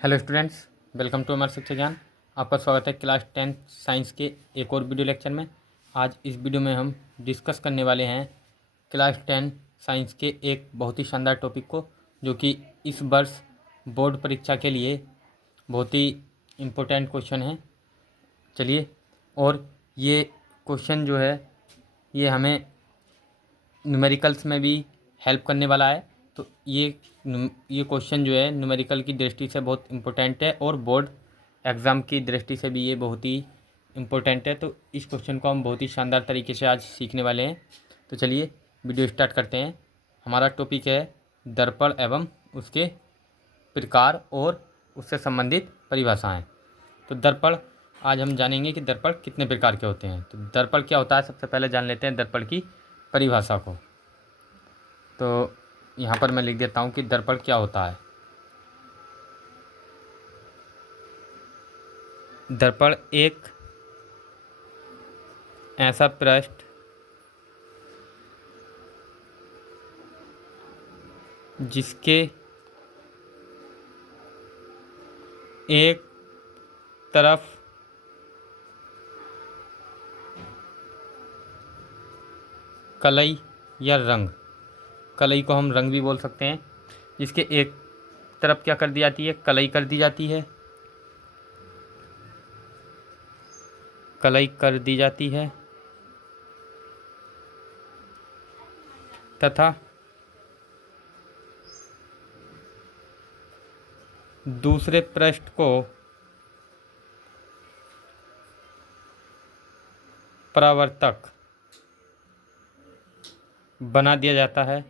Hello students, welcome to अमर शिक्षा ज्ञान। आपका स्वागत है क्लास 10 साइंस के एक और वीडियो लेक्चर में। आज इस वीडियो में हम डिस्कस करने वाले हैं क्लास 10 साइंस के एक बहुत ही शानदार टॉपिक को, जो कि इस वर्ष बोर्ड परीक्षा के लिए बहुत ही इम्पोर्टेंट क्वेश्चन है। चलिए, और ये क्वेश्चन जो है ये हमें न्यूमेरिकल्स में भी हेल्प करने वाला है। तो ये क्वेश्चन जो है न्यूमेरिकल की दृष्टि से बहुत इम्पोर्टेंट है और बोर्ड एग्ज़ाम की दृष्टि से भी ये बहुत ही इम्पोर्टेंट है। तो इस क्वेश्चन को हम बहुत ही शानदार तरीके से आज सीखने वाले हैं। तो चलिए वीडियो स्टार्ट करते हैं। हमारा टॉपिक है दर्पण एवं उसके प्रकार और उससे संबंधित परिभाषाएँ। तो दर्पण, आज हम जानेंगे कि दर्पण कितने प्रकार के होते हैं। तो दर्पण क्या होता है, सबसे पहले जान लेते हैं दर्पण की परिभाषा को। तो यहाँ पर मैं लिख देता हूँ कि दर्पण क्या होता है। दर्पण एक ऐसा पृष्ठ जिसके एक तरफ कलई या रंग, कलई को हम रंग भी बोल सकते हैं, जिसके एक तरफ क्या कर दी जाती है, कलई कर दी जाती है, कलई कर दी जाती है तथा दूसरे पृष्ठ को परावर्तक बना दिया जाता है।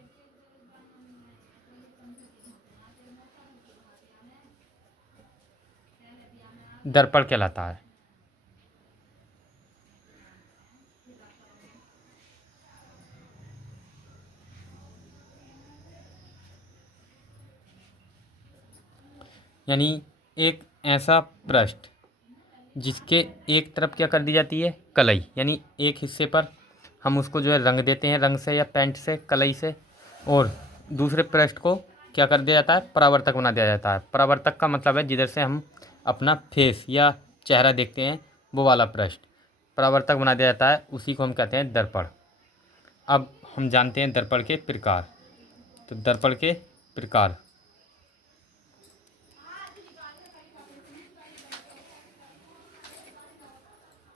दर्पण कहलाता है। यानी एक ऐसा पृष्ठ जिसके एक तरफ क्या कर दी जाती है, कलई, यानी एक हिस्से पर हम उसको जो है रंग देते हैं, रंग से या पेंट से, कलई से, और दूसरे पृष्ठ को क्या कर दिया जाता है, परावर्तक बना दिया जाता है। परावर्तक का मतलब है जिधर से हम अपना फेस या चेहरा देखते हैं, वो वाला पृष्ठ परावर्तक बना दिया जाता है, उसी को हम कहते हैं दर्पण। अब हम जानते हैं दर्पण के प्रकार। तो दर्पण के प्रकार,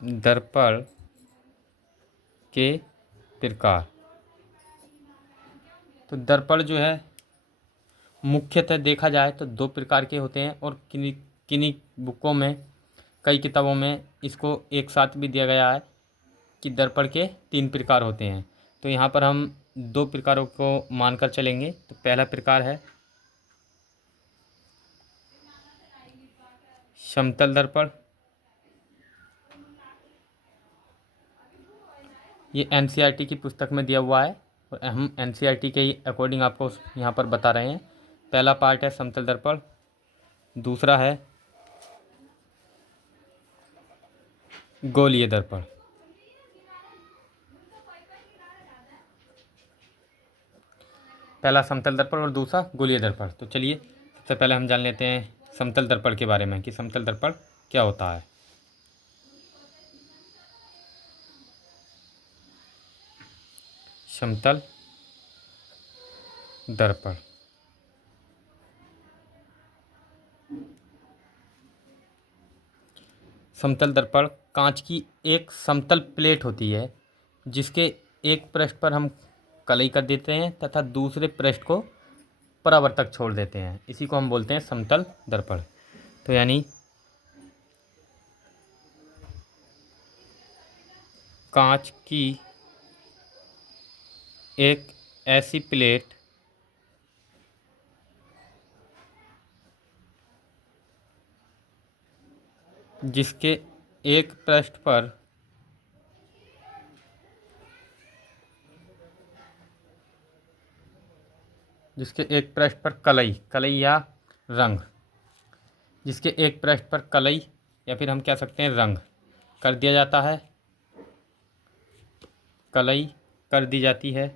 दर्पण के प्रकार। तो दर्पण जो है मुख्यतः देखा जाए तो दो प्रकार के होते हैं, और किन्हीं किन्हीं बुकों में, कई किताबों में इसको एक साथ भी दिया गया है कि दर्पण के 3 प्रकार होते हैं। तो यहाँ पर हम 2 प्रकारों को मानकर चलेंगे। तो पहला प्रकार है समतल दर्पण। ये एनसीईआरटी की पुस्तक में दिया हुआ है और हम एनसीईआरटी के ही अकॉर्डिंग आपको यहाँ पर बता रहे हैं। पहला पार्ट है समतल दर्पण, दूसरा है गोलीय दर्पण। पहला समतल दर्पण और दूसरा गोलीय दर्पण। तो चलिए सबसे पहले हम जान लेते हैं समतल दर्पण के बारे में कि समतल दर्पण क्या होता है। समतल दर्पण, समतल दर्पण कांच की एक समतल प्लेट होती है जिसके एक पृष्ठ पर हम कलई कर देते हैं तथा दूसरे पृष्ठ को परावर्तक छोड़ देते हैं, इसी को हम बोलते हैं समतल दर्पण। तो यानी कांच की एक ऐसी प्लेट जिसके एक पृष्ठ पर कलई, कलई या रंग, जिसके एक पृष्ठ पर कलई या फिर हम कह सकते हैं रंग कर दिया जाता है, कलई कर दी जाती है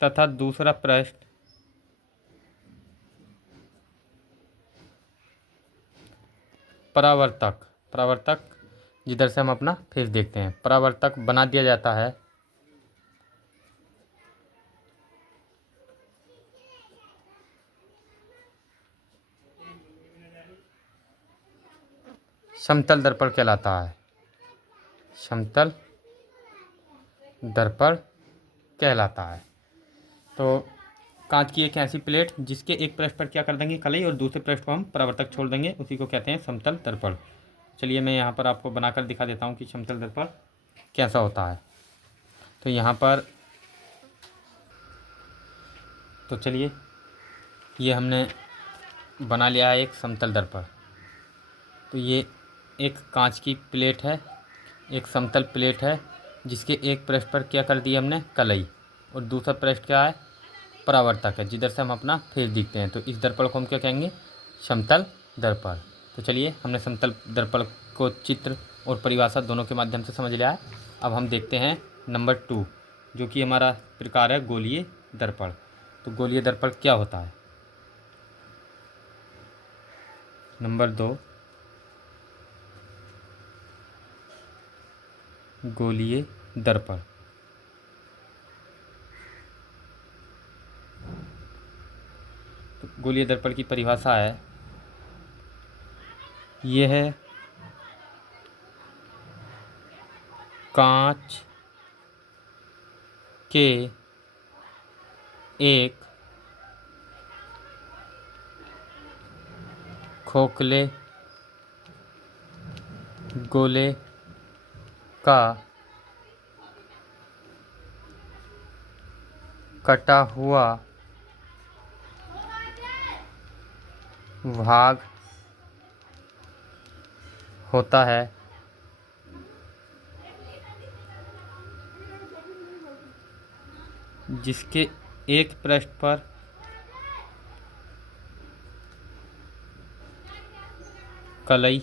तथा दूसरा पृष्ठ परावर्तक परावर्तक जिधर से हम अपना फेस देखते हैं, परावर्तक बना दिया जाता है समतल दर्पण कहलाता है, समतल दर्पण कहलाता है। तो कांच की एक ऐसी प्लेट जिसके एक पृष्ठ पर क्या कर देंगे कलई और दूसरे पृष्ठ को हम परावर्तक छोड़ देंगे, उसी को कहते हैं समतल दर्पण। चलिए मैं यहाँ पर आपको बनाकर दिखा देता हूँ कि समतल दर्पण कैसा होता है। तो यहाँ पर तो चलिए ये हमने बना लिया है एक समतल दर्पण। तो ये एक कांच की प्लेट है, एक समतल प्लेट है जिसके एक पृष्ठ पर क्या कर दिया हमने कलई और दूसरा पृष्ठ क्या है परावर्तक है जिधर से हम अपना फेस दिखते हैं। तो इस दर्पण को हम क्या कहेंगे समतल दर्पण। तो चलिए हमने समतल दर्पण को चित्र और परिभाषा दोनों के माध्यम से समझ लिया है। अब हम देखते हैं नंबर 2 जो कि हमारा प्रकार है गोलीय दर्पण। तो गोलीय दर्पण क्या होता है। नंबर 2 गोलीय दर्पण। तो गोलीय दर्पण की परिभाषा है यह है कांच के एक खोखले गोले का कटा हुआ भाग होता है जिसके एक पृष्ठ पर कलई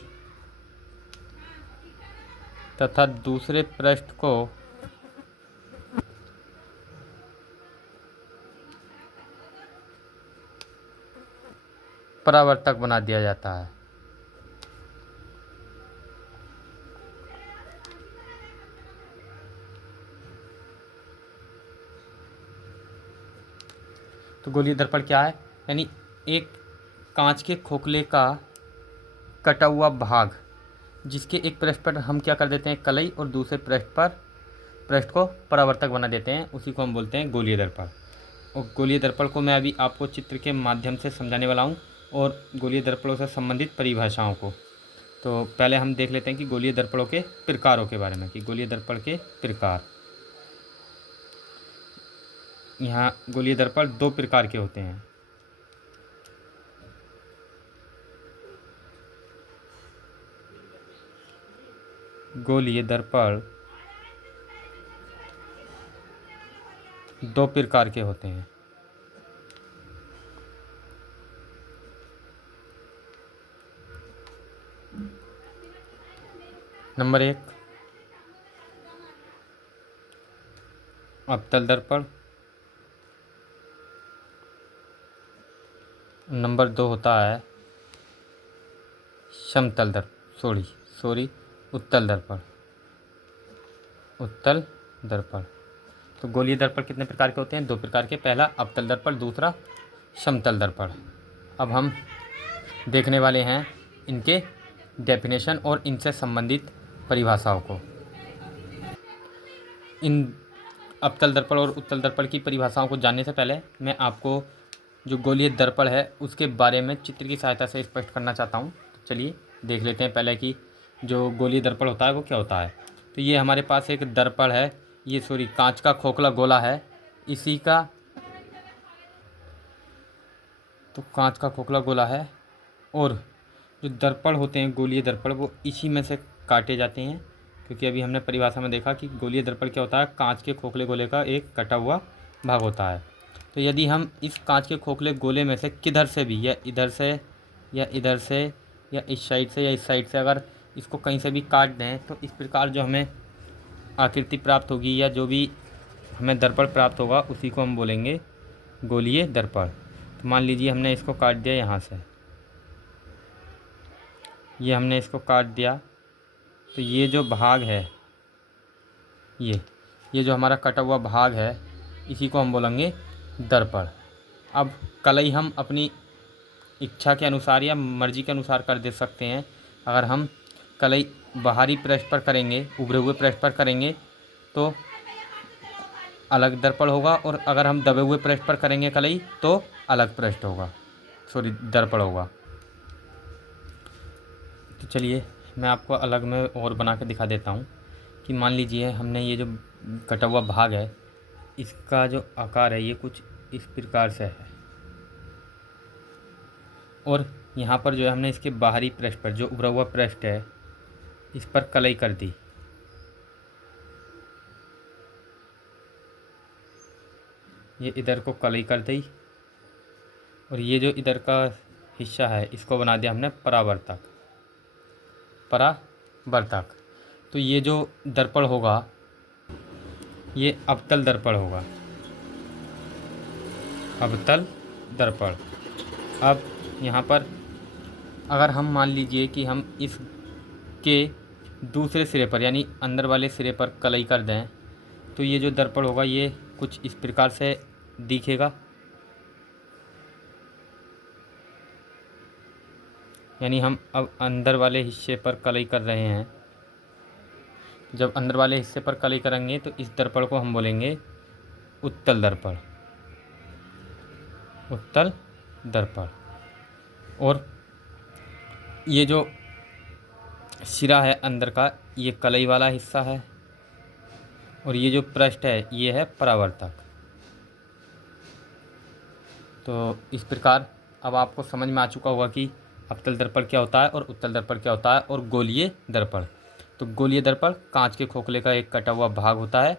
तथा दूसरे पृष्ठ को परावर्तक बना दिया जाता है। तो गोलीय दर्पण क्या है, यानी एक कांच के खोखले का कटा हुआ भाग जिसके एक पृष्ठ पर हम क्या कर देते हैं कलई और दूसरे पृष्ठ को परावर्तक बना देते हैं, उसी को हम बोलते हैं गोलीय दर्पण। और गोलीय दर्पण को मैं अभी आपको चित्र के माध्यम से समझाने वाला हूँ और गोलीय दर्पणों से संबंधित परिभाषाओं को। तो पहले हम देख लेते हैं कि गोलीय दर्पणों के प्रकारों के बारे में, कि गोलीय दर्पण के प्रकार। यहाँ गोलीय दर्पण 2 प्रकार के होते हैं। गोलीय दर्पण 2 प्रकार के होते हैं। नंबर 1 अवतल दर्पण। नंबर 2 होता है समतल दर्पण उत्तल दर्पण। उत्तल दर्पण। तो गोलीय दर्पण कितने प्रकार के होते हैं, 2 प्रकार के, पहला अवतल दर्पण, दूसरा समतल दर्पण। अब हम देखने वाले हैं इनके डेफिनेशन और इनसे संबंधित परिभाषाओं को। इन अवतल दर्पण और उत्तल दर्पण की परिभाषाओं को जानने से पहले मैं आपको जो गोलीय दर्पण है उसके बारे में चित्र की सहायता से स्पष्ट करना चाहता हूँ। तो चलिए देख लेते हैं पहले कि जो गोलीय दर्पण होता है वो क्या होता है। तो ये हमारे पास एक दर्पण है, ये कांच का खोखला गोला है, इसी का तो कांच का खोखला गोला है और जो दर्पण होते हैं गोलीय दर्पण वो इसी में से काटे जाते हैं, क्योंकि अभी हमने परिभाषा में देखा कि गोलीय दर्पण क्या होता है, कांच के खोखले गोले का एक कटा हुआ भाग होता है। तो यदि हम इस कांच के खोखले गोले में से किधर से भी, या इधर से या इधर से या इस साइड से या इस साइड से, अगर इसको कहीं से भी काट दें तो इस प्रकार जो हमें आकृति प्राप्त होगी या जो भी हमें दर्पण प्राप्त होगा उसी को हम बोलेंगे गोलीय दर्पण। तो मान लीजिए हमने इसको काट दिया यहाँ से, ये हमने इसको काट दिया, तो ये जो भाग है, ये जो हमारा कटा हुआ भाग है, इसी को हम बोलेंगे दर्पण। अब कलई हम अपनी इच्छा के अनुसार या मर्जी के अनुसार कर दे सकते हैं। अगर हम कलई बाहरी पृष्ठ पर करेंगे, उभरे हुए पृष्ठ पर करेंगे तो अलग दर्पण होगा, और अगर हम दबे हुए पृष्ठ पर करेंगे कलई तो अलग पृष्ठ होगा, सॉरी दर्पण होगा। तो चलिए मैं आपको अलग में और बना के दिखा देता हूँ कि मान लीजिए हमने ये जो कटा हुआ भाग है, इसका जो आकार है ये कुछ इस प्रकार से है, और यहाँ पर जो है हमने इसके बाहरी पृष्ठ पर जो उभरा हुआ पृष्ठ है इस पर कलई कर दी। ये इधर को कलई कर दी, और ये जो इधर का हिस्सा है इसको बना दिया हमने परावर्तक। परावर्तक तो ये जो दर्पण होगा ये अवतल दर्पण होगा, अवतल दर्पण। अब यहाँ पर अगर हम मान लीजिए कि हम इसके दूसरे सिरे पर यानी अंदर वाले सिरे पर कलई कर दें, तो ये जो दर्पण होगा ये कुछ इस प्रकार से दिखेगा। यानी हम अब अंदर वाले हिस्से पर कलई कर रहे हैं। जब अंदर वाले हिस्से पर कलई करेंगे तो इस दर्पण को हम बोलेंगे उत्तल दर्पण, उत्तल दर्पण। और ये जो सिरा है अंदर का ये कलई वाला हिस्सा है, और ये जो पृष्ठ है ये है परावर्तक। तो इस प्रकार अब आपको समझ में आ चुका होगा कि अवतल दर्पण क्या होता है और उत्तल दर्पण क्या होता है, और गोलीय दर्पण। तो गोलीय दर्पण कांच के खोखले का एक कटा हुआ भाग होता है,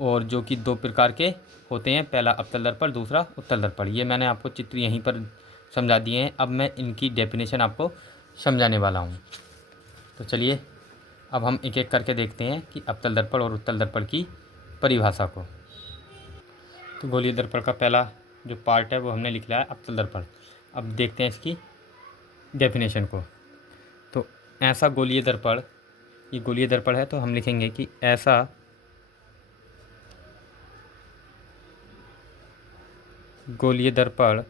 और जो कि दो प्रकार के होते हैं, पहला अवतल दर्पण, दूसरा उत्तल दर्पण। ये मैंने आपको चित्र यहीं पर समझा दिए हैं। अब मैं इनकी डेफिनेशन आपको समझाने वाला हूँ। तो चलिए अब हम एक एक करके देखते हैं कि अवतल दर्पण और उत्तल दर्पण की परिभाषा को। तो गोलीय दर्पण का पहला जो पार्ट है वो हमने लिख लिया है अवतल दर्पण। अब देखते हैं इसकी डेफिनेशन को। तो ऐसा गोलीय दर्पण, ये गोलीय दर्पण है तो हम लिखेंगे कि ऐसा गोलीय दर्पण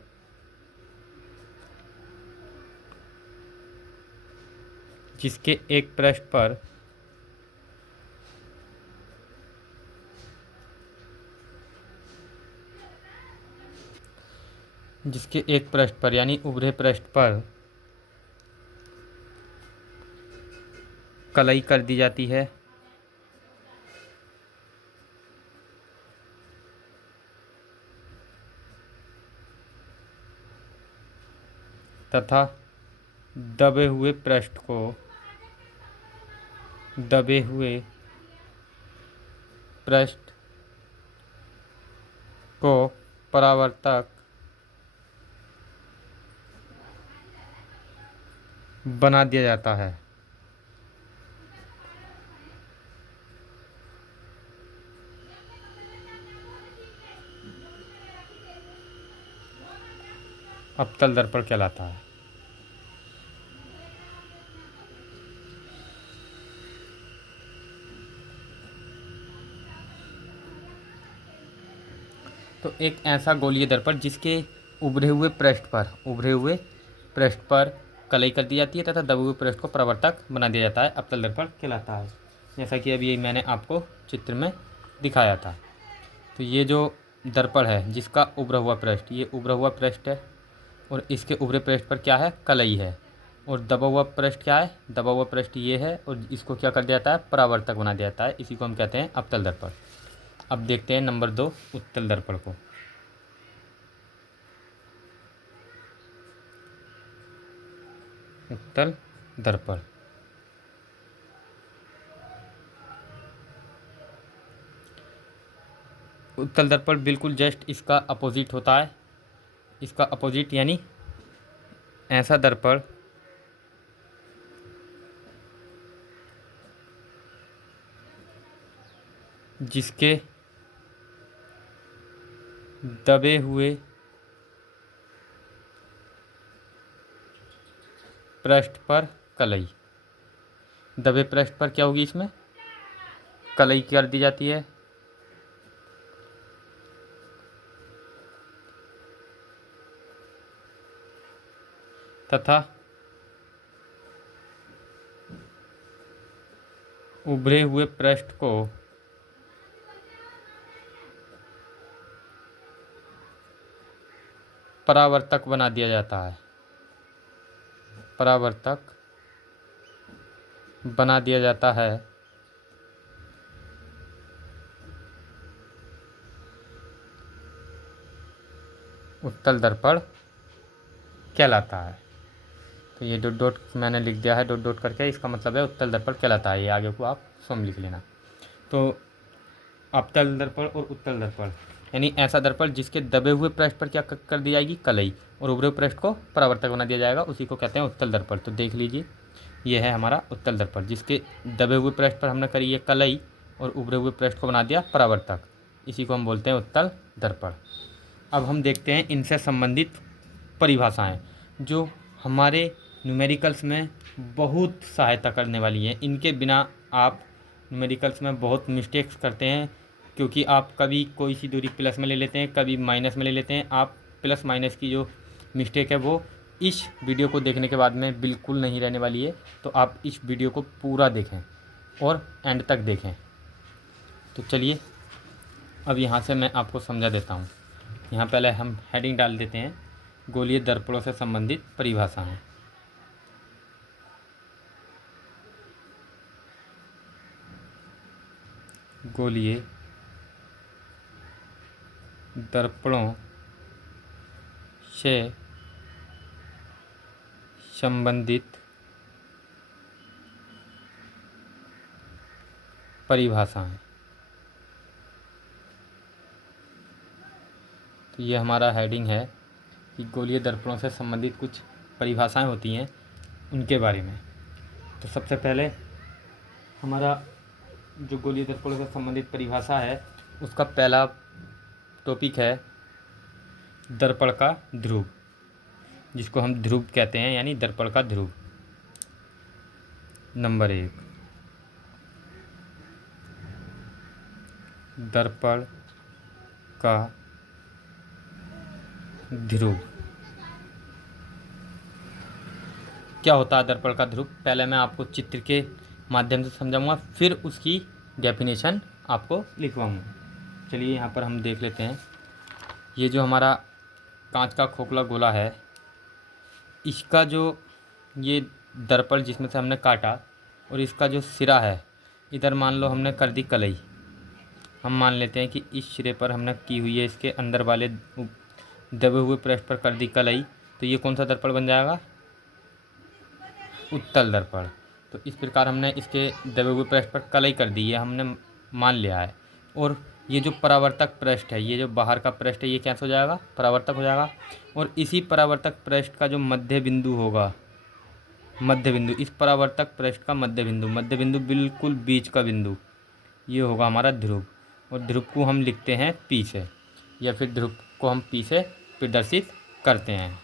जिसके एक पृष्ठ पर यानी उभरे पृष्ठ पर कलई कर दी जाती है, तथा दबे हुए पृष्ठ को परावर्तक बना दिया जाता है। अवतल दर्पण कहलाता है। तो एक ऐसा गोलीय दर्पण जिसके उभरे हुए पृष्ठ पर कलई कर दी जाती है तथा दबे हुए पृष्ठ को परावर्तक बना दिया जाता है, अवतल दर्पण कहलाता है। जैसा कि अभी मैंने आपको चित्र में दिखाया था। तो ये जो दर्पण है जिसका उभरा हुआ पृष्ठ, ये उभरा हुआ पृष्ठ है, और इसके उभरे पृष्ठ पर क्या है, कलई है। और दबा हुआ पृष्ठ क्या है, दबा हुआ पृष्ठ ये है, और इसको क्या कर दिया जाता है, परावर्तक बना दिया जाता है। इसी को हम कहते हैं अवतल दर्पण। अब देखते हैं नंबर 2 उत्तल दर्पण को। उत्तल दर्पण उत्तल दर्पण बिल्कुल जस्ट इसका अपोजिट होता है। इसका अपोजिट यानी ऐसा दर्पण जिसके दबे हुए पृष्ठ पर कलई। दबे पृष्ठ पर क्या होगी, इसमें कलई कर दी जाती है। तथा उभरे हुए पृष्ठ को परावर्तक बना दिया जाता है। परावर्तक बना दिया जाता है। उत्तल दर्पण कहलाता है। तो ये डॉट डॉट मैंने लिख दिया है, डॉट डॉट करके, इसका मतलब है उत्तल दर्पण कहलाता है। ये आगे को आप स्वयं लिख लेना। तो अवतल दर्पण और उत्तल दर्पण, यानी ऐसा दर्पण जिसके दबे हुए पृष्ठ पर क्या कर दी जाएगी, कलई, और उभरे हुए पृष्ठ को परावर्तक बना दिया जाएगा, उसी को कहते हैं उत्तल दर्पण। तो देख लीजिए, ये है हमारा उत्तल दर्पण, जिसके दबे हुए पृष्ठ पर हमने करी है कलई और उभरे हुए पृष्ठ को बना दिया परावर्तक, इसी को हम बोलते हैं उत्तल दर्पण। अब हम देखते हैं इनसे संबंधित परिभाषाएं, जो हमारे न्यूमेरिकल्स में बहुत सहायता करने वाली हैं। इनके बिना आप न्यूमेरिकल्स में बहुत मिस्टेक्स करते हैं, क्योंकि आप कभी कोई सी दूरी प्लस में ले लेते हैं, कभी माइनस में ले लेते हैं। आप प्लस माइनस की जो मिस्टेक है वो इस वीडियो को देखने के बाद में बिल्कुल नहीं रहने वाली है। तो आप इस वीडियो को पूरा देखें और एंड तक देखें। तो चलिए अब यहाँ से मैं आपको समझा देता हूँ। यहाँ पहले हम हेडिंग डाल देते हैं, गोलीय दर्पणों से संबंधित परिभाषाएं। गोलीय दर्पणों से संबंधित परिभाषाएं। तो ये हमारा हेडिंग है कि गोलीय दर्पणों से संबंधित कुछ परिभाषाएं होती हैं, उनके बारे में। तो सबसे पहले हमारा जो गोलीय दर्पणों से संबंधित परिभाषा है, उसका पहला टॉपिक है दर्पण का ध्रुव, जिसको हम ध्रुव कहते हैं, यानी दर्पण का ध्रुव। नंबर 1, दर्पण का ध्रुव। क्या होता है दर्पण का ध्रुव? पहले मैं आपको चित्र के माध्यम से समझाऊंगा, फिर उसकी डेफिनेशन आपको लिखवाऊंगा। चलिए यहाँ पर हम देख लेते हैं। ये जो हमारा कांच का खोखला गोला है, इसका जो ये दर्पण जिसमें से हमने काटा, और इसका जो सिरा है, इधर मान लो हमने कर दी कलई। हम मान लेते हैं कि इस सिरे पर हमने की हुई है, इसके अंदर वाले दबे हुए पृष्ठ पर कर दी कलई। तो ये कौन सा दर्पण बन जाएगा? उत्तल दर्पण। तो इस प्रकार हमने इसके दबे हुए पृष्ठ पर कलई कर दी है, हमने मान लिया है। और ये जो परावर्तक पृष्ठ है, ये जो बाहर का पृष्ठ है, ये कैसे हो जाएगा? परावर्तक हो जाएगा। और इसी परावर्तक पृष्ठ का जो मध्य बिंदु होगा, मध्य बिंदु, इस परावर्तक पृष्ठ का मध्य बिंदु, मध्य बिंदु बिल्कुल बीच का बिंदु, ये होगा हमारा ध्रुव। और ध्रुव को हम लिखते हैं पी से, या फिर ध्रुव को हम पी से प्रदर्शित करते हैं।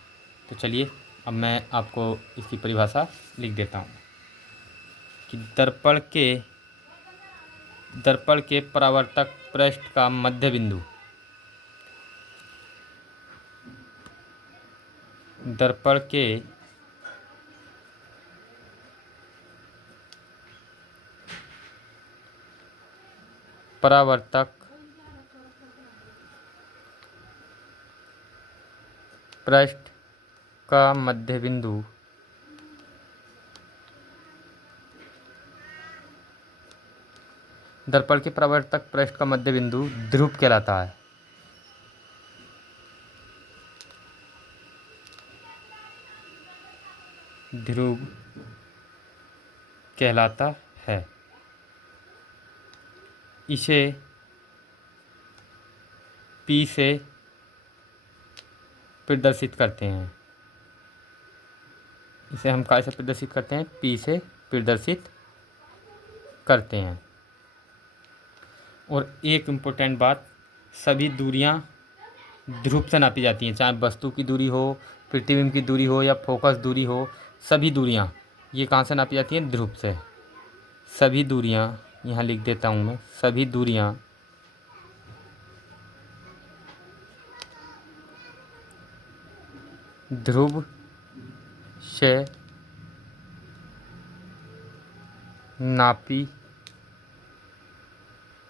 तो चलिए अब मैं आपको इसकी परिभाषा लिख देता हूँ कि दर्पण के परावर्तक पृष्ठ का मध्य बिंदु, दर्पण के परावर्तक पृष्ठ का मध्य बिंदु दर्पण के परावर्तक पृष्ठ का मध्य बिंदु ध्रुव कहलाता है। ध्रुव कहलाता है। इसे पी से प्रदर्शित करते हैं। इसे हम कैसे प्रदर्शित करते हैं? पी से प्रदर्शित करते हैं। और एक इम्पोर्टेंट बात, सभी दूरियां ध्रुव से नापी जाती हैं, चाहे वस्तु की दूरी हो, प्रतिबिंब की दूरी हो या फोकस दूरी हो, सभी दूरियाँ ये कहाँ से नापी जाती हैं? ध्रुव से। सभी दूरियाँ, यहाँ लिख देता हूँ मैं, सभी दूरियाँ ध्रुव से नापी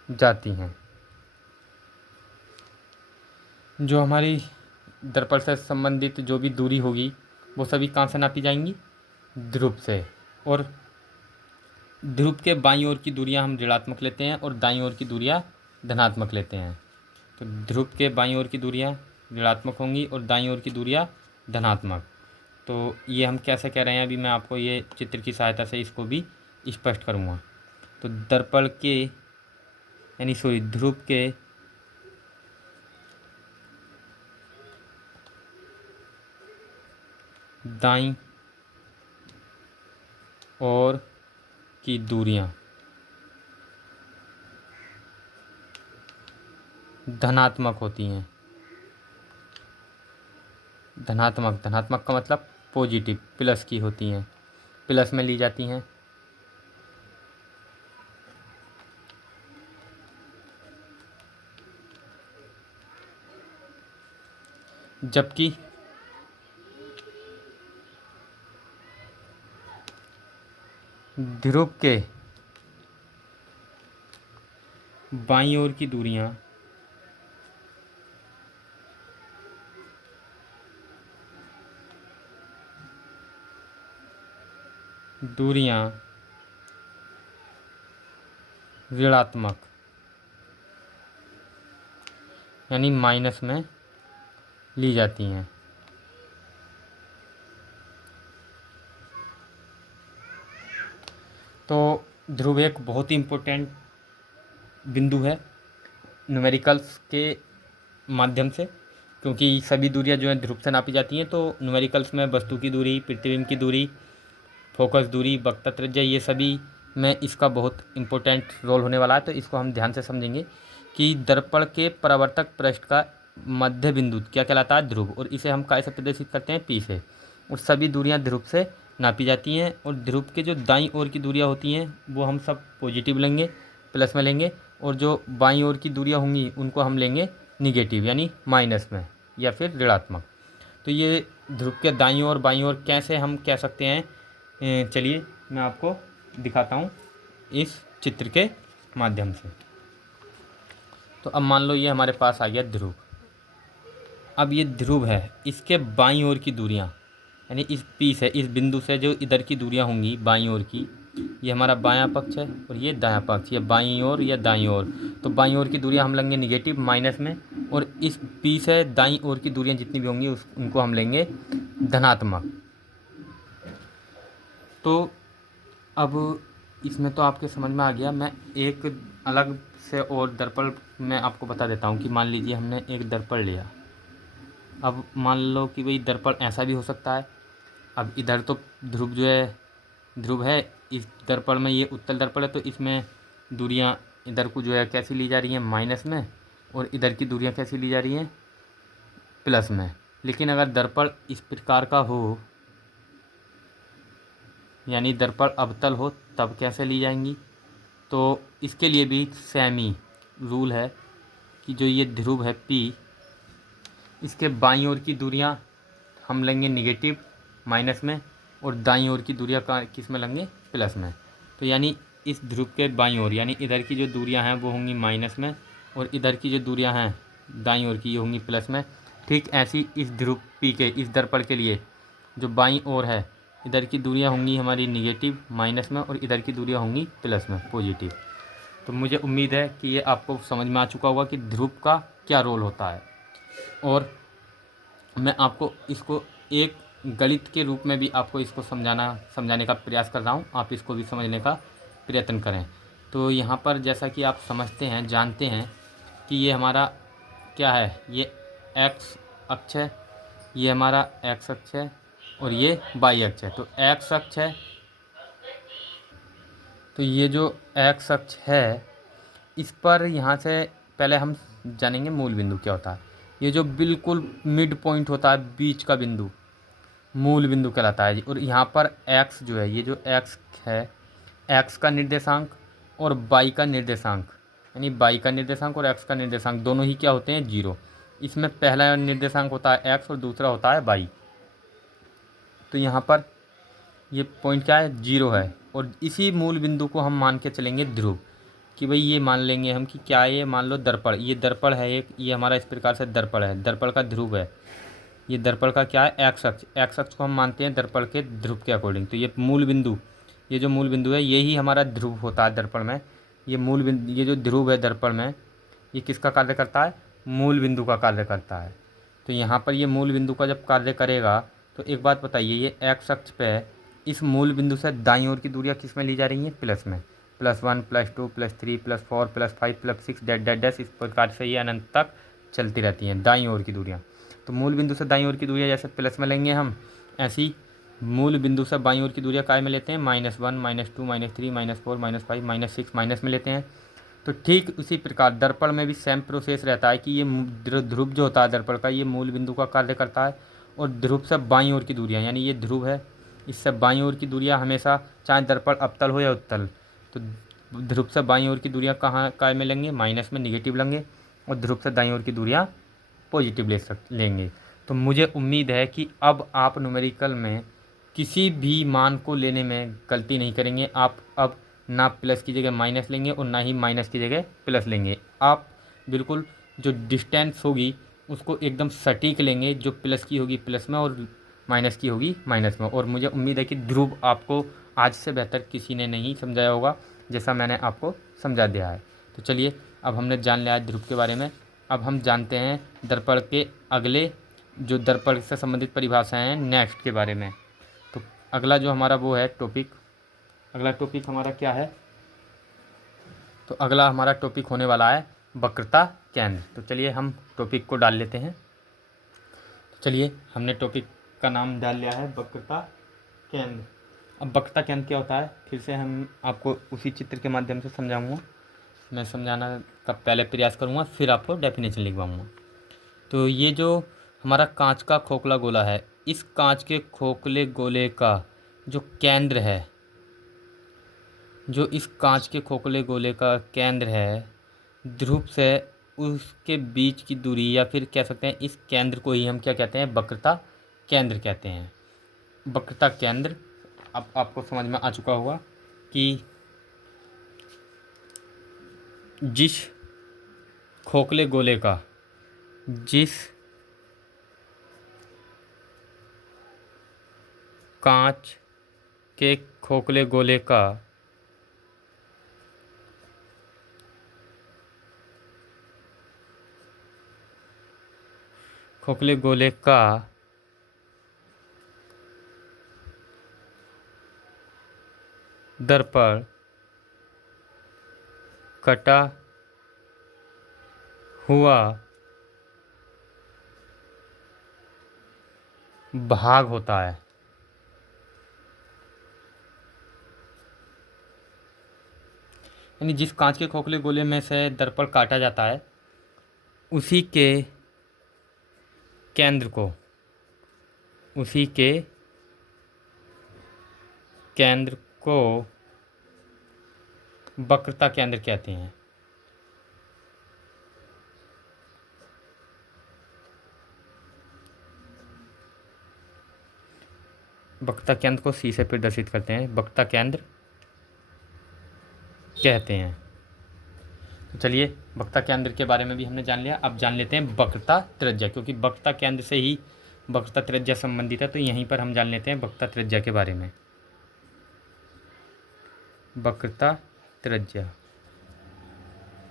जाती हैं। जो हमारी दर्पण से संबंधित जो भी दूरी होगी वो सभी कहाँ से नापी जाएंगी? ध्रुव से। और ध्रुव के बाईं ओर की दूरियां हम ऋणात्मक लेते हैं और दाईं ओर की दूरियां धनात्मक लेते हैं। तो ध्रुव के बाईं ओर की दूरियां ऋणात्मक होंगी और दाईं ओर की दूरियां धनात्मक। तो ये हम कैसे कह रहे हैं, अभी मैं आपको ये चित्र की सहायता से इसको भी स्पष्ट करूँगा। तो दर्पण के यानी सॉरी ध्रुव के दाईं ओर की दूरियां धनात्मक होती हैं। धनात्मक, धनात्मक का मतलब पॉजिटिव, प्लस की होती हैं, प्लस में ली जाती हैं। जबकि ध्रुव के बाईं ओर की दूरियां ऋणात्मक यानी माइनस में ली जाती हैं। तो ध्रुव एक बहुत ही इम्पोर्टेंट बिंदु है न्यूमेरिकल्स के माध्यम से, क्योंकि सभी दूरियां जो हैं ध्रुव से नापी जाती हैं। तो न्यूमेरिकल्स में वस्तु की दूरी, प्रतिबिंब की दूरी, फोकस दूरी, वक्र त्रिज्या, ये सभी में इसका बहुत इम्पोर्टेंट रोल होने वाला है। तो इसको हम ध्यान से समझेंगे कि दर्पण के परावर्तक पृष्ठ का मध्य बिंदु क्या कहलाता है? ध्रुव। और इसे हम काय से प्रदर्शित करते हैं? पी से। और सभी दूरियां ध्रुव से नापी जाती हैं। और ध्रुव के जो दाईं ओर की दूरियां होती हैं वो हम सब पॉजिटिव लेंगे, प्लस में लेंगे। और जो बाईं ओर की दूरियां होंगी उनको हम लेंगे निगेटिव यानी माइनस में या फिर ऋणात्मक। तो ये ध्रुव के दाईं ओर बाईं ओर कैसे हम कह सकते हैं, चलिए मैं आपको दिखाता हूँ इस चित्र के माध्यम से। तो अब मान लो ये हमारे पास आ गया ध्रुव। अब ये ध्रुव है, इसके बाईं ओर की दूरियां यानी इस पी से, इस बिंदु से जो इधर की दूरियां होंगी बाईं ओर की, ये हमारा बायां पक्ष है और ये दायां पक्ष, ये बाईं ओर या दाईं ओर। तो बाईं ओर की दूरियां हम लेंगे निगेटिव माइनस में, और इस पी से दाईं ओर की दूरियां जितनी भी होंगी उनको हम लेंगे धनात्मक। तो अब इसमें तो आपके समझ में आ गया। मैं एक अलग से और दर्पण में आपको बता देता हूँ कि मान लीजिए हमने एक दर्पण लिया। अब मान लो कि भाई दर्पण ऐसा भी हो सकता है। अब इधर तो ध्रुव है, इस दर्पण में ये उत्तल दर्पण है, तो इसमें दूरियां इधर को जो है कैसी ली जा रही हैं? माइनस में। और इधर की दूरियां कैसी ली जा रही हैं? प्लस में। लेकिन अगर दर्पण इस प्रकार का हो यानी दर्पण अवतल हो तब कैसे ली जाएंगी? तो इसके लिए भी सेम ही रूल है कि जो ये ध्रुव है पी, इसके बाईं ओर की दूरियां हम लेंगे निगेटिव माइनस में, और दाईं ओर की दूरियां किस में लेंगे? प्लस में। तो यानी इस ध्रुव के बाईं ओर यानी इधर की जो दूरियां हैं वो होंगी माइनस में, और इधर की जो दूरियां हैं दाईं ओर की ये होंगी प्लस में। ठीक ऐसी इस ध्रुव पी के इस दर्पण के लिए जो बाईं ओर है, इधर की दूरियां होंगी हमारी निगेटिव माइनस में, और इधर की दूरियां होंगी प्लस में पॉजिटिव। तो मुझे उम्मीद है कि ये आपको समझ में आ चुका होगा कि ध्रुव का क्या रोल होता है। और मैं आपको इसको एक गणित के रूप में भी आपको इसको समझाने का प्रयास कर रहा हूँ। आप इसको भी समझने का प्रयत्न करें। तो यहाँ पर जैसा कि आप समझते हैं, जानते हैं कि ये हमारा क्या है, ये एक्स अक्ष है, ये हमारा एक्स अक्ष है और ये वाई अक्ष है। तो एक्स अक्ष है, तो ये जो एक्स अक्ष है इस पर यहाँ से पहले हम जानेंगे मूल बिंदु क्या होता है। ये जो बिल्कुल मिड पॉइंट होता है, बीच का बिंदु, मूल बिंदु कहलाता है। और यहाँ पर एक्स जो है, ये जो एक्स है, एक्स का निर्देशांक और वाई का निर्देशांक, यानी वाई का निर्देशांक और एक्स का निर्देशांक दोनों ही क्या होते हैं, जीरो। इसमें पहला निर्देशांक होता है एक्स और दूसरा होता है वाई। तो यहाँ पर ये पॉइंट क्या है, जीरो है। और इसी मूल बिंदु को हम मान के चलेंगे ध्रुव, कि भाई ये मान लेंगे हम कि क्या है, ये मान लो दर्पण, ये दर्पण है एक, ये हमारा इस प्रकार से दर्पण है, दर्पण का ध्रुव है। ये दर्पण का क्या है, एक्स अक्ष, एक्स अक्ष को हम मानते हैं दर्पण के ध्रुव के अकॉर्डिंग। तो ये मूल बिंदु, ये जो मूल बिंदु है यही हमारा ध्रुव होता है दर्पण में। ये मूल बिंदु, ये जो ध्रुव है दर्पण में, ये किसका कार्य करता है, मूल बिंदु का कार्य करता है। तो यहाँ पर ये मूल बिंदु का जब कार्य करेगा तो एक बात बताइए, ये एक्स अक्ष पे इस मूल बिंदु से दाईं ओर की दूरियां किस में ली जा रही हैं, प्लस में, +1 +2 +3 +4 +5 +6 डैश डैश डैश, इस प्रकार से ये अनंत तक चलती रहती हैं दाईं ओर की दूरियां। तो मूल बिंदु से दाईं ओर की दूरियां जैसे प्लस में लेंगे हम, ऐसी मूल बिंदु से बाईं ओर की दूरियां काय में लेते हैं, -1 -2 -3 -4 -5 -6 माइनस में लेते हैं। तो ठीक उसी प्रकार दर्पण में भी सेम प्रोसेस रहता है कि ये ध्रुव जो होता है दर्पण का, ये मूल बिंदु का कार्य करता है। और ध्रुव से बाईं ओर की दूरियां, यानी ये ध्रुव है, इससे बाईं ओर की दूरियां हमेशा, चाहे दर्पण अवतल हो या उत्तल, तो ध्रुव से बाईं ओर की दूरियां कहाँ काय में लेंगे, माइनस में, निगेटिव लेंगे। और ध्रुव से दाईं ओर की दूरियां पॉजिटिव लेंगे। तो मुझे उम्मीद है कि अब आप न्यूमेरिकल में किसी भी मान को लेने में गलती नहीं करेंगे। आप अब ना प्लस की जगह माइनस लेंगे और ना ही माइनस की जगह प्लस लेंगे। आप बिल्कुल जो डिस्टेंस होगी उसको एकदम सटीक लेंगे, जो प्लस की होगी प्लस में और माइनस की होगी माइनस में। और मुझे उम्मीद है कि ध्रुव आपको आज से बेहतर किसी ने नहीं समझाया होगा जैसा मैंने आपको समझा दिया है। तो चलिए, अब हमने जान लिया है ध्रुव के बारे में। अब हम जानते हैं दर्पण के अगले जो दर्पण से संबंधित परिभाषाएं हैं नेक्स्ट के बारे में। तो अगला जो हमारा वो है टॉपिक, अगला टॉपिक हमारा क्या है, तो अगला हमारा टॉपिक होने वाला है वक्रता केंद्र। तो चलिए हम टॉपिक को डाल लेते हैं। तो चलिए, हमने टॉपिक का नाम डाल लिया है वक्रता केंद्र। अब वक्रता केंद्र क्या होता है, फिर से हम आपको उसी चित्र के माध्यम से समझाऊंगा। मैं समझाना का पहले प्रयास करूंगा, फिर आपको डेफिनेशन लिखवाऊंगा। तो ये जो हमारा कांच का खोखला गोला है, इस कांच के खोखले गोले का जो केंद्र है, जो इस कांच के खोखले गोले का केंद्र है, ध्रुव से उसके बीच की दूरी, या फिर कह सकते हैं इस केंद्र को ही हम क्या कहते हैं, वक्रता केंद्र कहते हैं। वक्रता केंद्र अब आपको समझ में आ चुका होगा कि जिस खोखले गोले का, जिस कांच के खोखले गोले का दर्पण कटा हुआ भाग होता है, यानी जिस कांच के खोखले गोले में से दर्पण काटा जाता है, उसी के केंद्र को, उसी के केंद्र को वक्रता केंद्र कहते हैं। वक्रता केंद्र को सी से प्रदर्शित करते हैं, वक्रता केंद्र कहते हैं। तो चलिए, वक्रता केंद्र के बारे में भी हमने जान लिया। अब जान लेते हैं वक्रता त्रिज्या, क्योंकि वक्रता केंद्र से ही वक्रता त्रिज्या संबंधित है। तो यहीं पर हम जान लेते हैं वक्रता त्रिज्या के बारे में। वक्रता त्रिज्या,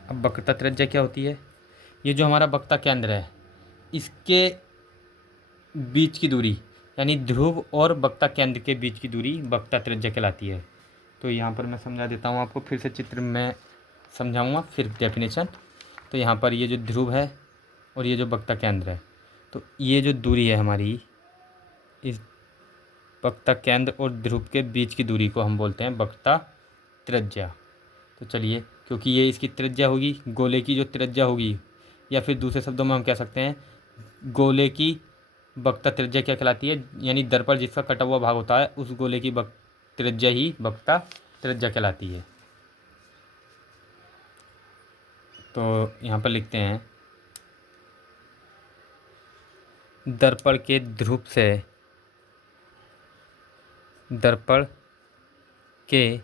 अब वक्रता त्रिज्या क्या होती है, ये जो हमारा वक्रता केंद्र है, इसके बीच की दूरी, यानी ध्रुव और वक्रता केंद्र के बीच की दूरी वक्रता त्रिज्या कहलाती है। तो यहाँ पर मैं समझा देता हूँ आपको, फिर से चित्र में समझाऊंगा, फिर डेफिनेशन। तो यहाँ पर ये जो ध्रुव है और ये जो वक्रता केंद्र है, तो ये जो दूरी है हमारी, इस वक्रता केंद्र और ध्रुव के बीच की दूरी को हम बोलते हैं वक्रता त्रिज्या। तो चलिए, क्योंकि ये इसकी त्रिज्या होगी, गोले की जो त्रिज्या होगी, या फिर दूसरे शब्दों में हम कह सकते हैं गोले की वक्रता त्रिज्या क्या कहलाती है, यानी दर्पण जिसका कटा हुआ भाग होता है उस गोले की त्रिज्या ही वक्रता त्रिज्या कहलाती है। तो यहाँ पर लिखते हैं दर्पण के ध्रुव से दर्पण के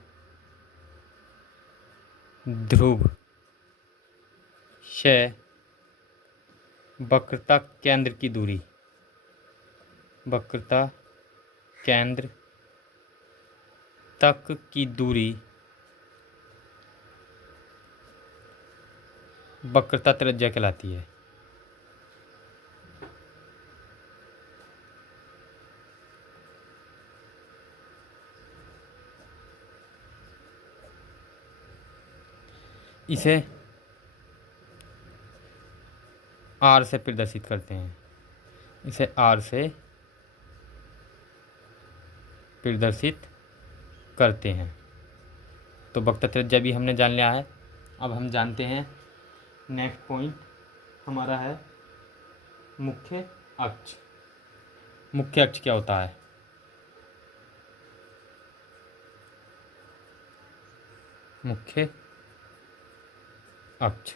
ध्रुव से वक्रता केंद्र की दूरी, वक्रता केंद्र तक की दूरी वक्रता त्रिज्या कहलाती है। इसे आर से प्रदर्शित करते हैं, इसे आर से प्रदर्शित करते हैं। तो वक्रता त्रिज्या भी हमने जान लिया है। अब हम जानते हैं नेक्स्ट पॉइंट हमारा है मुख्य अक्ष। मुख्य अक्ष क्या होता है? मुख्य अक्ष।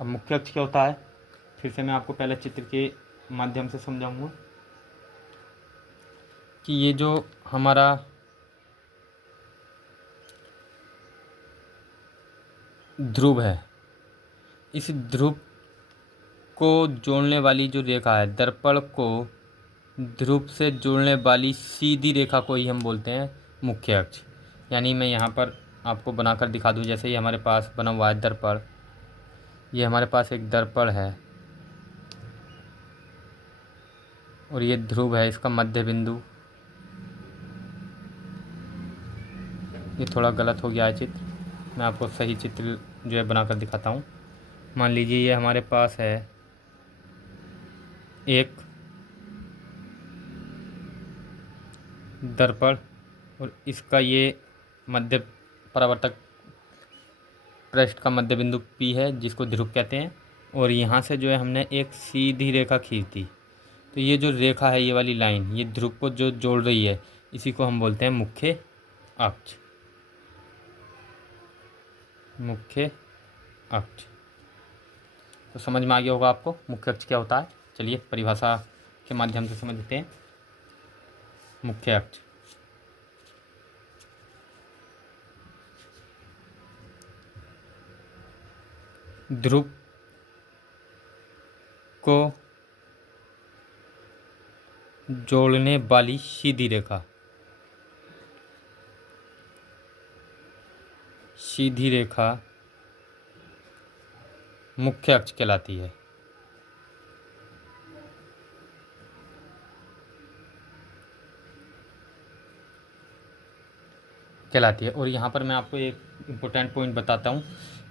अब मुख्य अक्ष क्या होता है, फिर से मैं आपको पहले चित्र के माध्यम से समझाऊंगा कि ये जो हमारा ध्रुव है, इस ध्रुव को जोड़ने वाली जो रेखा है, दर्पण को ध्रुव से जोड़ने वाली सीधी रेखा को ही हम बोलते हैं मुख्य अक्ष। यानी मैं यहाँ पर आपको बनाकर दिखा दूँ, जैसे ये हमारे पास बना हुआ है दर्पण, ये हमारे पास एक दर्पण है और ये ध्रुव है, इसका मध्य बिंदु, ये थोड़ा गलत हो गया है चित्र, मैं आपको सही चित्र जो है बनाकर दिखाता हूँ। मान लीजिए ये हमारे पास है एक दर्पण और इसका ये मध्य परावर्तक पृष्ठ का मध्य बिंदु P है जिसको ध्रुव कहते हैं, और यहाँ से जो है हमने एक सीधी रेखा खींच दी। तो ये जो रेखा है, ये वाली लाइन, ये ध्रुव को जो जोड़ रही है, इसी को हम बोलते हैं मुख्य अक्ष। मुख्य अक्ष। तो समझ में आ गया होगा आपको मुख्य अक्ष क्या होता है। चलिए परिभाषा के माध्यम से समझते हैं। मुख्य अक्ष ध्रुव को जोड़ने वाली सीधी रेखा, सीधी रेखा मुख्य अक्ष कहलाती है। और यहाँ पर मैं आपको एक इम्पोर्टेंट पॉइंट बताता हूँ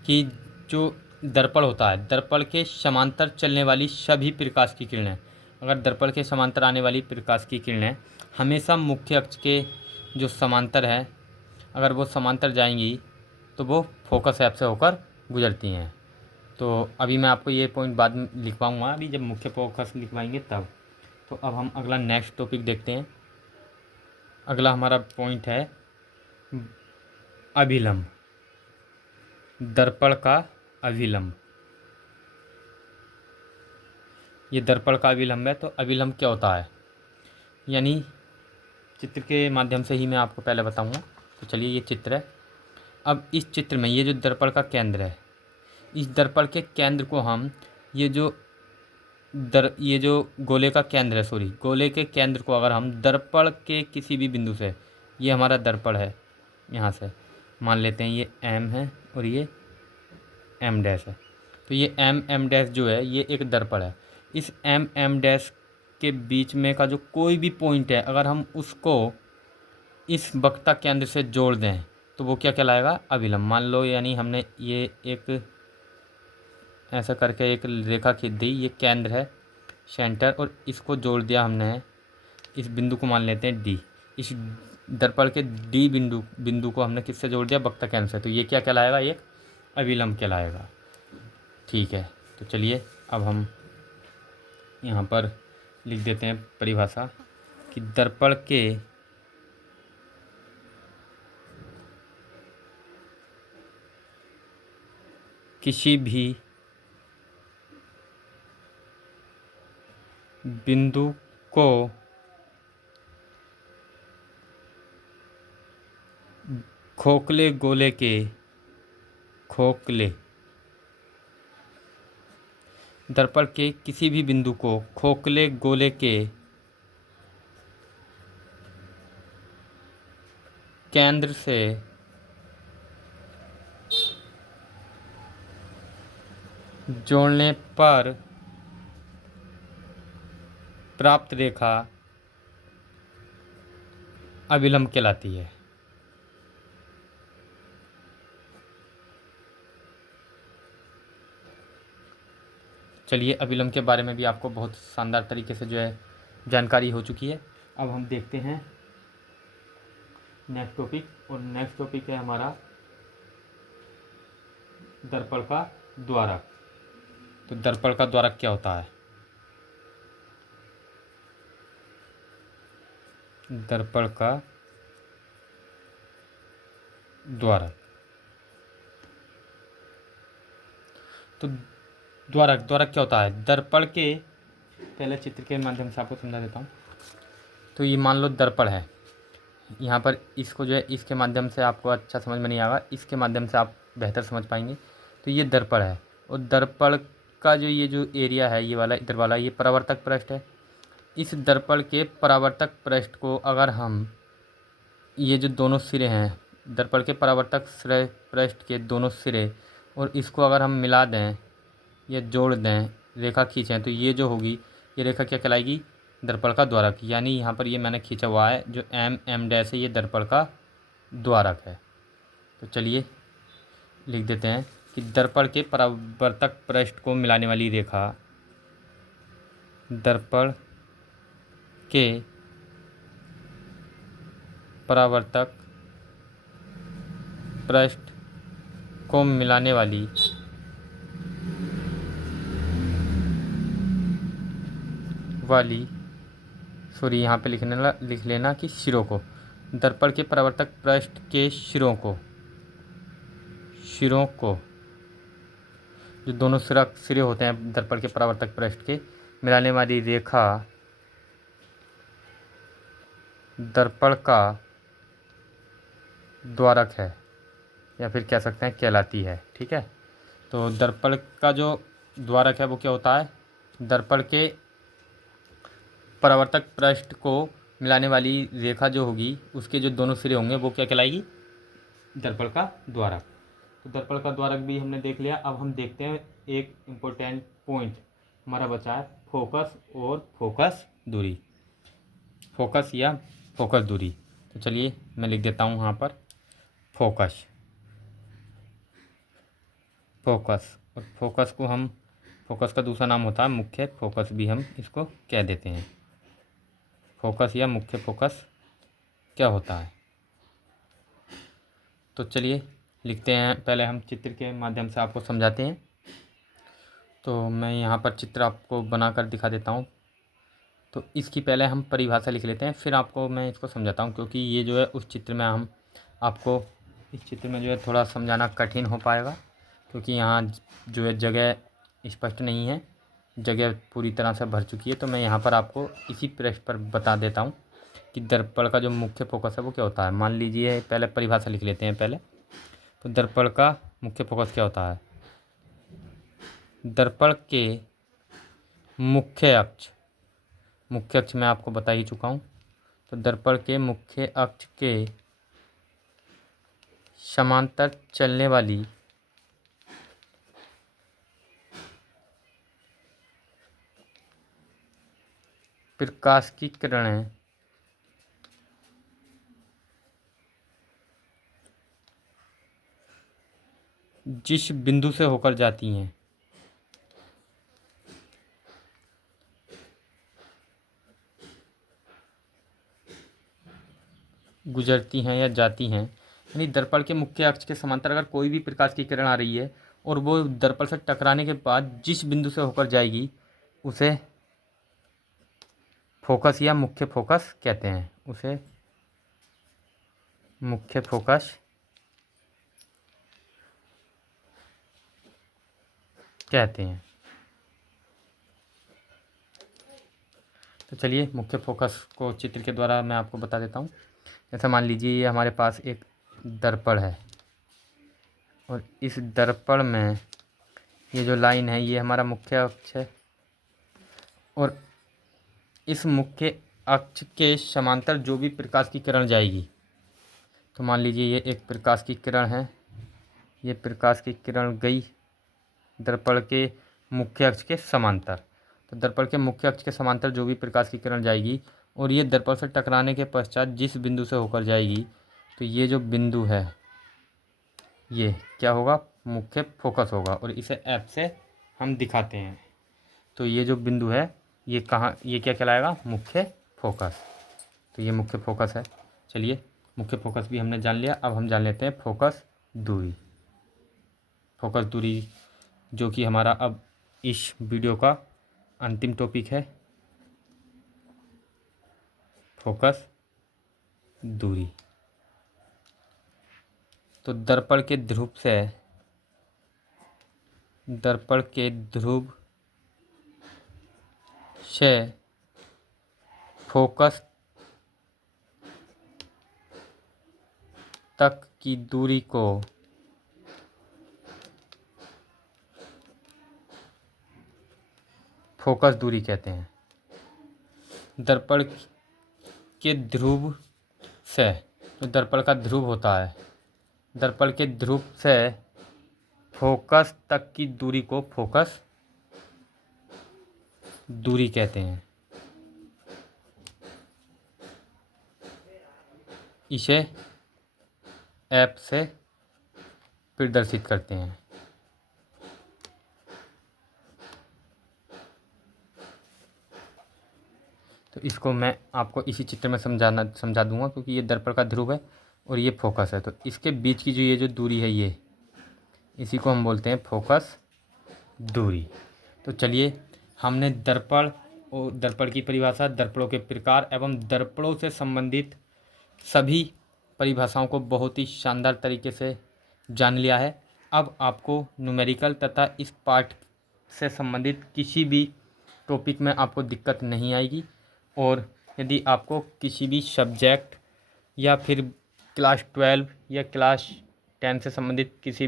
कि जो दर्पण होता है, दर्पण के समांतर चलने वाली सभी प्रकाश की किरणें, अगर दर्पण के समांतर आने वाली प्रकाश की किरणें हमेशा मुख्य अक्ष के जो समांतर है, अगर वो समांतर जाएंगी तो वो फोकस ऐप से होकर गुजरती हैं। तो अभी मैं आपको ये पॉइंट बाद में लिखवाऊँगा, अभी जब मुख्य फोकस लिखवाएंगे तब। तो अब हम अगला नेक्स्ट टॉपिक देखते हैं। अगला हमारा पॉइंट है अभिलंब, दर्पण का अभिलंब। ये दर्पण का अभिलंब है। तो अभिलंब क्या होता है, यानी चित्र के माध्यम से ही मैं आपको पहले बताऊंगा। तो चलिए ये चित्र है। अब इस चित्र में ये जो दर्पण का केंद्र है, इस दर्पण के केंद्र को हम ये जो गोले का केंद्र है, सॉरी गोले के केंद्र को अगर हम दर्पण के किसी भी बिंदु से, ये हमारा दर्पण है, यहाँ से मान लेते हैं ये M है और ये M डैश है। तो ये M डैश जो है ये एक दर्पण है। इस M डैश के बीच में का जो कोई भी पॉइंट है, अगर हम उसको इस वक्रता केंद्र से जोड़ दें तो वो क्या कहलाएगा, अभिलंब। मान लो यानी हमने ये एक ऐसा करके एक रेखा खींच दी, ये केंद्र है सेंटर, और इसको जोड़ दिया हमने, इस बिंदु को मान लेते हैं D। इस दर्पण के D बिंदु को हमने किससे जोड़ दिया, वक्रता केंद्र से। तो ये क्या कहलाएगा, एक अभिलंब कहलाएगा। ठीक है। तो चलिए अब हम यहाँ पर लिख देते हैं परिभाषा कि दर्पण के किसी भी बिंदु को खोखले गोले के दर्पण के किसी भी बिंदु को खोखले गोले के केंद्र से जोड़ने पर प्राप्त रेखा अभिलंब कहलाती है। चलिए, अभिलंब के बारे में भी आपको बहुत शानदार तरीके से जो है जानकारी हो चुकी है। अब हम देखते हैं नेक्स्ट टॉपिक, और नेक्स्ट टॉपिक है हमारा दर्पण का द्वारक। तो दर्पण का द्वारक क्या होता है? दर्पण का द्वारक, तो द्वारक क्या होता है? दर्पण के, पहले चित्र के माध्यम से आपको समझा देता हूँ। तो ये मान लो दर्पण है, यहाँ पर इसको जो है इसके माध्यम से आपको अच्छा समझ में नहीं आएगा, इसके माध्यम से आप बेहतर समझ पाएंगे। तो ये दर्पण है, और दर्पण का जो ये जो एरिया है, ये वाला इधर वाला, ये परावर्तक पृष्ठ है। इस दर्पण के परावर्तक पृष्ठ को अगर हम, ये जो दोनों सिरे हैं दर्पण के परावर्तक पृष्ठ के दोनों सिरे, और इसको अगर हम मिला दें या जोड़ दें, रेखा खींचें, तो ये जो होगी ये रेखा क्या कहलाएगी? दर्पण का द्वारक। यानी यहाँ पर ये मैंने खींचा हुआ है जो एम डैश है, ये दर्पण का द्वारक है। तो चलिए लिख देते हैं कि दर्पण के परावर्तक पृष्ठ को मिलाने वाली रेखा दर्पण के परावर्तक पृष्ठ को मिलाने वाली सॉरी, यहाँ पे लिख लेना कि सिरों को, दर्पण के परावर्तक पृष्ठ के सिरों को जो दोनों सिरे होते हैं दर्पण के परावर्तक पृष्ठ के, मिलाने वाली रेखा दर्पण का द्वारक है, या फिर कह सकते हैं कहलाती है। ठीक है, तो दर्पण का जो द्वारक है वो क्या होता है? दर्पण के परावर्तक पृष्ठ को मिलाने वाली रेखा जो होगी उसके जो दोनों सिरे होंगे वो क्या कहलाएगी? दर्पण का द्वारक। तो दर्पण का द्वारक भी हमने देख लिया। अब हम देखते हैं एक इम्पोर्टेंट पॉइंट हमारा बचा है, फोकस और फोकस दूरी। फोकस या फोकस दूरी। तो चलिए मैं लिख देता हूँ यहाँ पर फोकस। और फोकस को हम, फोकस का दूसरा नाम होता है मुख्य फोकस, भी हम इसको कह देते हैं। फोकस या मुख्य फोकस क्या होता है? तो चलिए लिखते हैं, पहले हम चित्र के माध्यम से आपको समझाते हैं। तो मैं यहाँ पर चित्र आपको बनाकर दिखा देता हूँ। तो इसकी पहले हम परिभाषा लिख लेते हैं, फिर आपको मैं इसको समझाता हूँ, क्योंकि ये जो है उस चित्र में हम आपको, इस चित्र में जो है थोड़ा समझाना कठिन हो पाएगा, क्योंकि यहाँ जो है जगह स्पष्ट नहीं है, जगह पूरी तरह से भर चुकी है। तो मैं यहाँ पर आपको इसी पृष्ठ पर बता देता हूँ कि दर्पण का जो मुख्य फोकस है वो क्या होता है। मान लीजिए, पहले परिभाषा लिख लेते हैं पहले। तो दर्पण का मुख्य फोकस क्या होता है? दर्पण के मुख्य अक्ष मैं आपको बता ही चुका हूँ। तो दर्पण के मुख्य अक्ष के समांतर चलने वाली प्रकाश की किरणें जिस बिंदु से होकर जाती हैं, गुजरती हैं या जाती हैं, यानी दर्पण के मुख्य अक्ष के समांतर अगर कोई भी प्रकाश की किरण आ रही है और वो दर्पण से टकराने के बाद जिस बिंदु से होकर जाएगी उसे फोकस या मुख्य फोकस कहते हैं, उसे मुख्य फोकस कहते हैं। तो चलिए मुख्य फोकस को चित्र के द्वारा मैं आपको बता देता हूँ। जैसे मान लीजिए ये हमारे पास एक दर्पण है और इस दर्पण में ये जो लाइन है ये हमारा मुख्य अक्ष है और इस मुख्य अक्ष के समांतर जो भी प्रकाश की किरण जाएगी, तो मान लीजिए ये एक प्रकाश की किरण है, ये प्रकाश की किरण गई दर्पण के मुख्य अक्ष के समांतर। तो दर्पण के मुख्य अक्ष के समांतर जो भी प्रकाश की किरण जाएगी और ये दर्पण से टकराने के पश्चात जिस बिंदु से होकर जाएगी, तो ये जो बिंदु है ये क्या होगा, मुख्य फोकस होगा और इसे एफ से हम दिखाते हैं। तो ये जो बिंदु है ये कहाँ, ये क्या कहलाएगा, मुख्य फोकस। तो ये मुख्य फोकस है। चलिए मुख्य फोकस भी हमने जान लिया, अब हम जान लेते हैं फोकस दूरी। फोकस दूरी जो कि हमारा अब इस वीडियो का अंतिम टॉपिक है, फोकस दूरी। तो दर्पण के ध्रुव से फोकस तक की दूरी को फोकस दूरी कहते हैं। दर्पण के ध्रुव से, तो दर्पण का ध्रुव होता है, दर्पण के ध्रुव से फोकस तक की दूरी को फोकस दूरी कहते हैं। इसे एफ से प्रदर्शित करते हैं। तो इसको मैं आपको इसी चित्र में समझा दूंगा, क्योंकि ये दर्पण का ध्रुव है और ये फोकस है। तो इसके बीच की जो ये जो दूरी है ये, इसी को हम बोलते हैं फोकस दूरी। तो चलिए हमने दर्पण और दर्पण की परिभाषा, दर्पणों के प्रकार एवं दर्पणों से संबंधित सभी परिभाषाओं को बहुत ही शानदार तरीके से जान लिया है। अब आपको न्यूमेरिकल तथा इस पाठ से संबंधित किसी भी टॉपिक में आपको दिक्कत नहीं आएगी। और यदि आपको किसी भी सब्जेक्ट या फिर क्लास 12 या क्लास 10 से संबंधित किसी भी